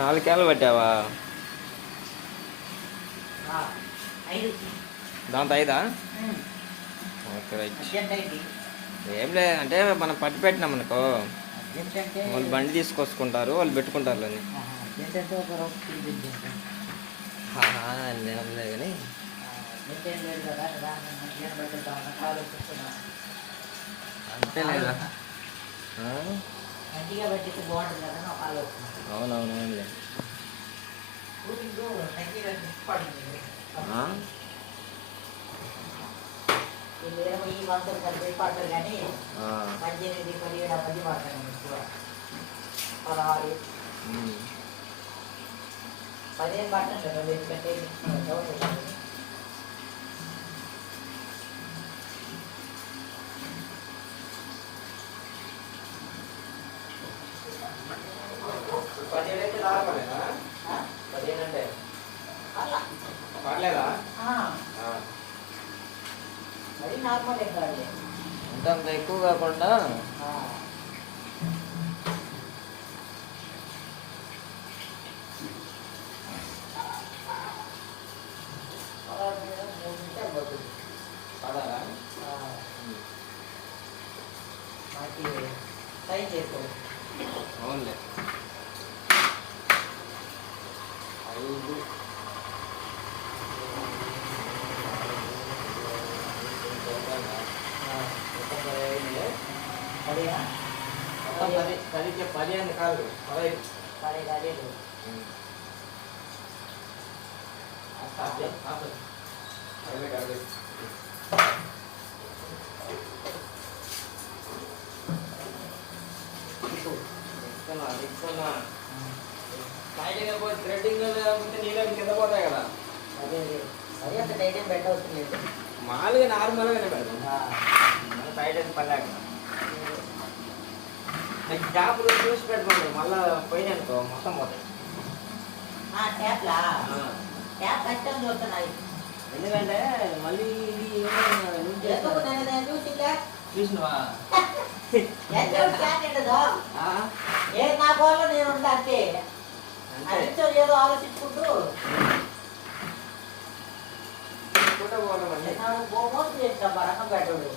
4 క్యాన్లు పట్టావా? దాంతో 5? Okay right. ఏం లేదు అంటే మనం పట్టి పెట్టినాం అనుకో, వాళ్ళు బండి తీసుకొచ్చుకుంటారు, వాళ్ళు పెట్టుకుంటారు అని. లేదు కానీ అంతే లేదా? అవునవును. ఏం లేదు ఈ మంత్రులు కలిపి పడతారు కానీ 18, 17 మంది పడతాను 16, 15 పడతాను కదా. ఎందుకంటే పర్లేదా? మరి నార్మల్ కాదు, అంత ఎక్కువ కాకుండా. పదాలా? మాకు సైన్ చేసుకో. అవునులే. 5 15 కాదు 15. థ్రెడ్డింగ్ నీళ్ళు కింద పోతాయి కదా. అదే అదే అంత టైట్ ఏం పెట్టవస్తుంది. మామూలుగా నార్మల్గానే పెడతాం, టైట్ అయితే పడలేక. ట్యాప్లు చూసి పెట్టుకోండి, మళ్ళీ పోయినాయి అనుకో మొత్తం పోతాయి. ట్యాప్లా ట్యాప్ కష్టం చూస్తున్నాయి. ఎందుకంటే మళ్ళీ ఇది చూసినవా? ఏ నా కోళ్ళు నేను ఉంటా అంతే. ఏదో ఆలోచించుకుంటూ చేస్తాం. రంగం పెట్టడు.